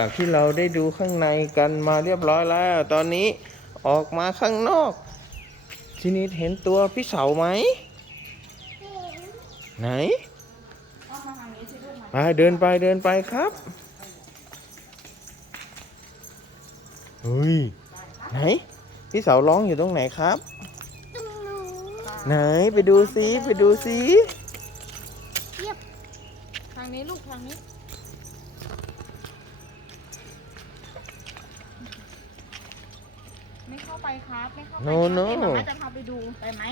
จากที่เราได้ดูข้างในกันมาเรียบร้อยแล้ว ตอนนี้ออกมาข้างนอกทีนี้เห็นตัวพี่เสาไหมไหนเอามาทางนี้สิลูกมาไปเดินไปเดินไปครับเฮ้ยไหนพี่เสาร้องอยู่ตรงไหนครับ ไหนไปดูซิไปดูซิทางนี้ลูกทางนี้ ไม่เข้าไป ครับไม่เข้าไปโนครับโนเดี๋ยวมาม่าจะพาไปดูไปไหม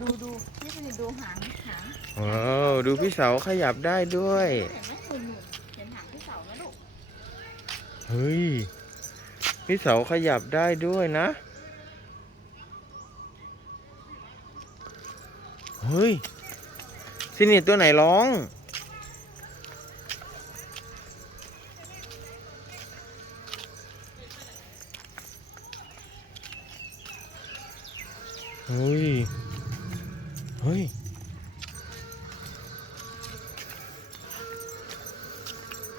ดูดูนี่คือดูหางหางว้าวดูพี่เสาขยับได้ด้วย เห็นไหมหมุนหมุนเห็นหางที่เสาไหมลูกเฮ้ย พี่เสาขยับได้ด้วยนะ เฮ้ยซินิตัวไหนร้อง เฮ้ย เฮ้ย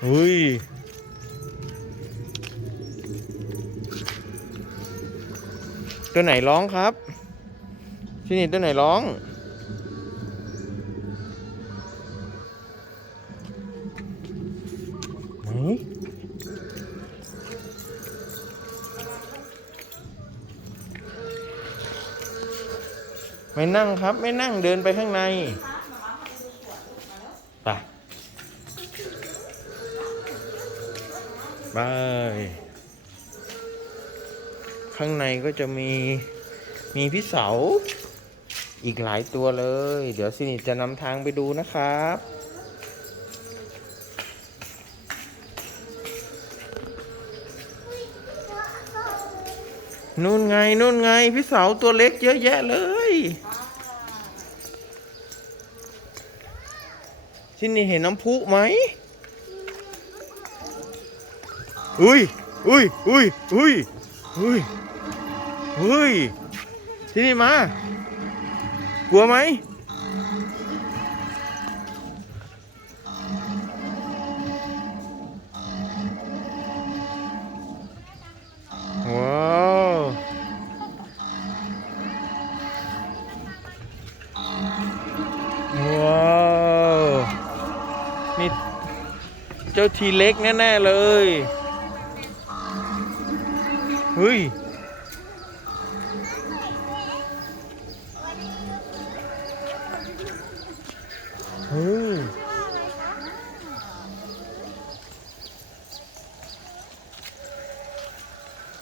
เฮ้ย ตัวไหนร้องครับที่นี่ตัวไหนร้องไหน ไม่นั่งครับ ไม่นั่งเดินไปข้างในไปไปข้างในก็จะมีมีพี่เสา อีกหลายตัวเลย เดี๋ยวสินิจะนำทางไปดูนะครับ นู่นไงนู่นไง พี่เสาตัวเล็กเยอะแยะเลย ที่นี่เห็นน้ำพุไหมอุ้ยอุ้ยอุ้ยอุ้ยอุ้ยอุ้ยที่นี่มา กลัวไหม จ้าทีเล็กแน่ ๆ เลยเฮ้ยเฮ้ย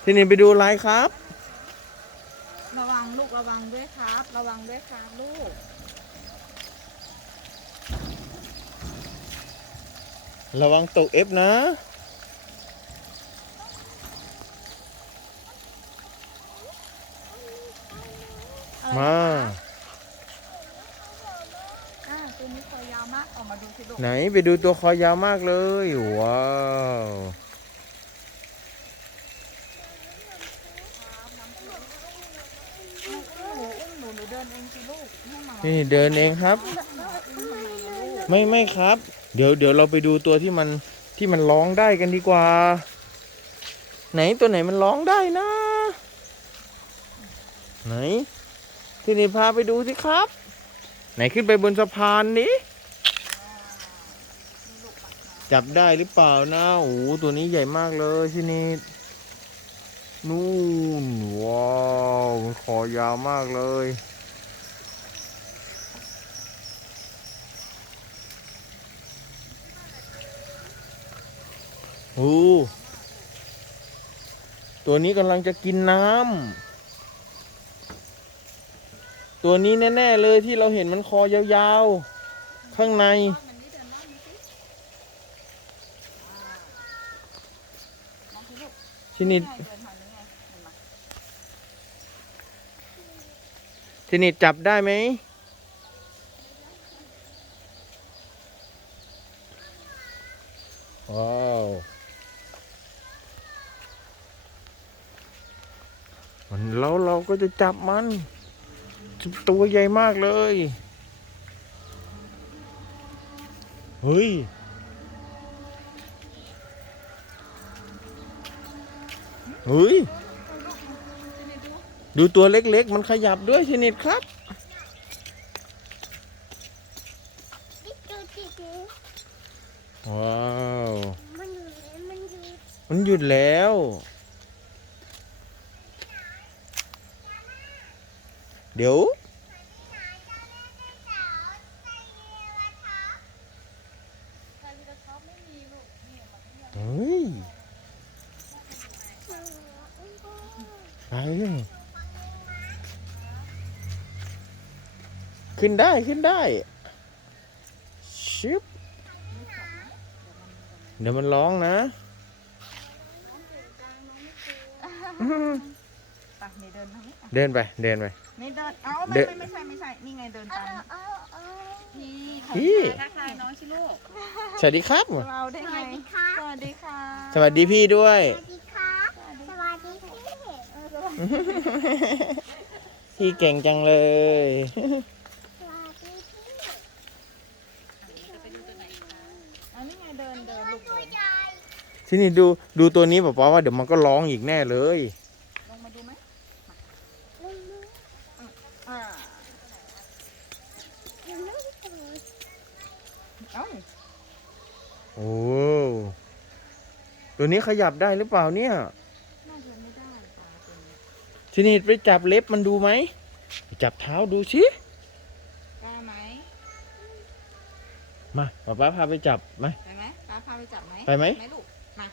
ที่นี่ไปดูอะไรครับ ระวังลูกระวังด้วยครับ ระวังด้วยครับลูก ระวังตกเอฟนะอะไรมา อ่าตัวนี้คอยาวมากออกมาดูสิลูกไหนไปดูตัวคอยาวมากเลย ว้าวอุ้มหนูอุ้มหนูหนูเดินเองสิลูกให้หมานี่เดินเองครับ ไม่ไม่ครับ เดี๋ยวเดี๋ยวเราไปดูตัวที่มันที่มันร้องได้กันดีกว่า ไหนตัวไหนมันร้องได้นะ ไหน ที่นี่พาไปดูสิครับ ไหนขึ้นไปบนสะพานนี้ จับได้หรือเปล่านะโอ้ตัวนี้ใหญ่มากเลยที่นี่นู่นว้าวมันคอยาวมากเลย โอ้ตัวนี้กำลังจะกินน้ำ ตัวนี้แน่ ๆ เลยที่เราเห็นมันคอยาวๆ ข้างในที่นี่เดินทางนี้ไงเห็นไหมที่นี่จับได้ไหม ก็จะจับมัน ตัวใหญ่มากเลย เฮ้ย เฮ้ย ดูตัวเล็กๆ มันขยับด้วยชนิดครับ ว้าว มันหยุดแล้ว เดี๋ยว เฮ้ย ไป ขึ้นได้ขึ้นได้ ชิบ เดี๋ยวมันร้องนะ ไปนี่เดินทางนี้อะเดินไปเดินไป นี่เดิน เอ้าเดิไม่นไม่ไม่ใช่ไม่ใช่ นี่ไงเดินเอาตามเอาเอาพี่พี่ทักทายน้องชิลูก สวัสดีครับ เราได้สไงวัสดีค่ะสวัสดีค่ะสวัสดีพี่ด้วยสวัสดีค่ะสวัสดีพี่เออสวัสดีพี่เก่งจังเลยสวัสดีพี่อันนี้ไงเดินเดินลูกเดินยายที่นี่ดูดูตัวนี้บอกว่าเดี๋ยวมันก็ร้องอีกแน่เลย ลงมาดูไหม ลุงลุง อ่า ลุงลุงตื่น เอ้าโอ้ตัวนี้ขยับได้หรือเปล่าเนี่ย น่าจะไม่ได้ปลาตัวนี้ที่นี่ไปจับเล็บมันดูไหมไปจับเท้าดูสิกล้าไหมมาป๊าป๊าพาไปจับมาไปไหมป้าพาไปจับไหมไปไหม ไหมลูกมา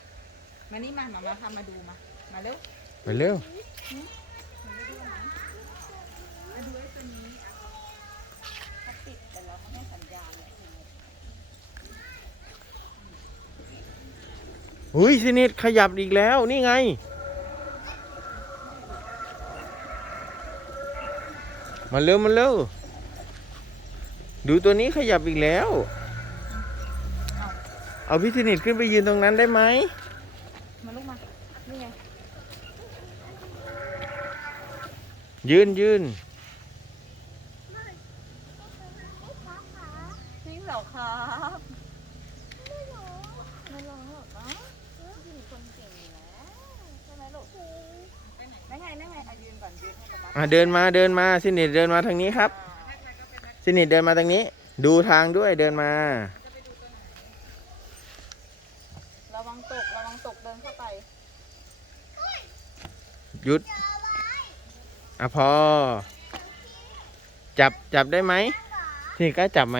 มานี่มามามาพามาดูมามาเร็วไปเร็ว มาดูไหมมาดูไอ้ตัวนี้อะเขาติดแต่เราเขาให้สัญญาณเลย อุ้ยที่นี่ขยับอีกแล้วนี่ไงมาเร็วมาเร็ว ดูตัวนี้ขยับอีกแล้ว เอาพี่สนิทขึ้นไปยืนตรงนั้นได้ไหมมาลูกมา นี่ไง ยืนยืนจริงเหรอครับ ไม่หรอ ไม่ลองหรอกนะอยู่คนเก่งอยู่แล้วใช่ไหมลูกนั่นไงนั่นไงอะยืนก่อนยืนให้ป๊าป๊า อะเดินมาเดินมาสนิทเดินมาทางนี้ครับสนิทเดินมาทางนี้ ดูทางด้วยเดินมา ระวังตกระวังตกเดินเข้าไปหยุดอะพอ จับจับได้ไหมนี่กล้าจับไหม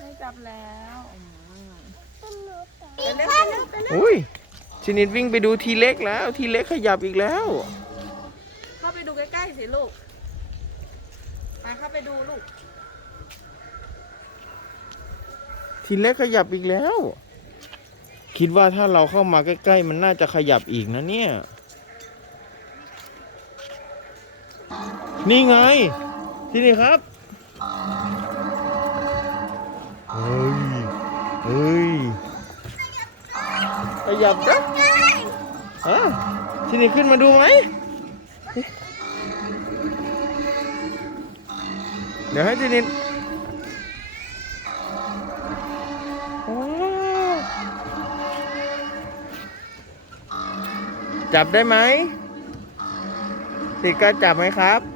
ไม่จับแล้วอืมเป็นเร็วข้าเร็ววเร็วอุ้ยชนิดวิ่งไปดูทีเล็กแล้ว ทีเล็กขยับอีกแล้วเข้า ไปดูใกล้ๆสิลูกมาเข้าไปดูลูก ทีเล็กขยับอีกแล้ว คิดว่าถ้าเราเข้ามาใกล้ๆ มันน่าจะขยับอีกนะเนี่ย นี่ไง ที่นี่ครับ เฮ้ย เฮ้ย ขยับนะฮะที่นี่ขึ้นมาดูไหม เดี๋ยวให้ทีนี่ว้จับได้ไหมติดกล้าจับไหมครับ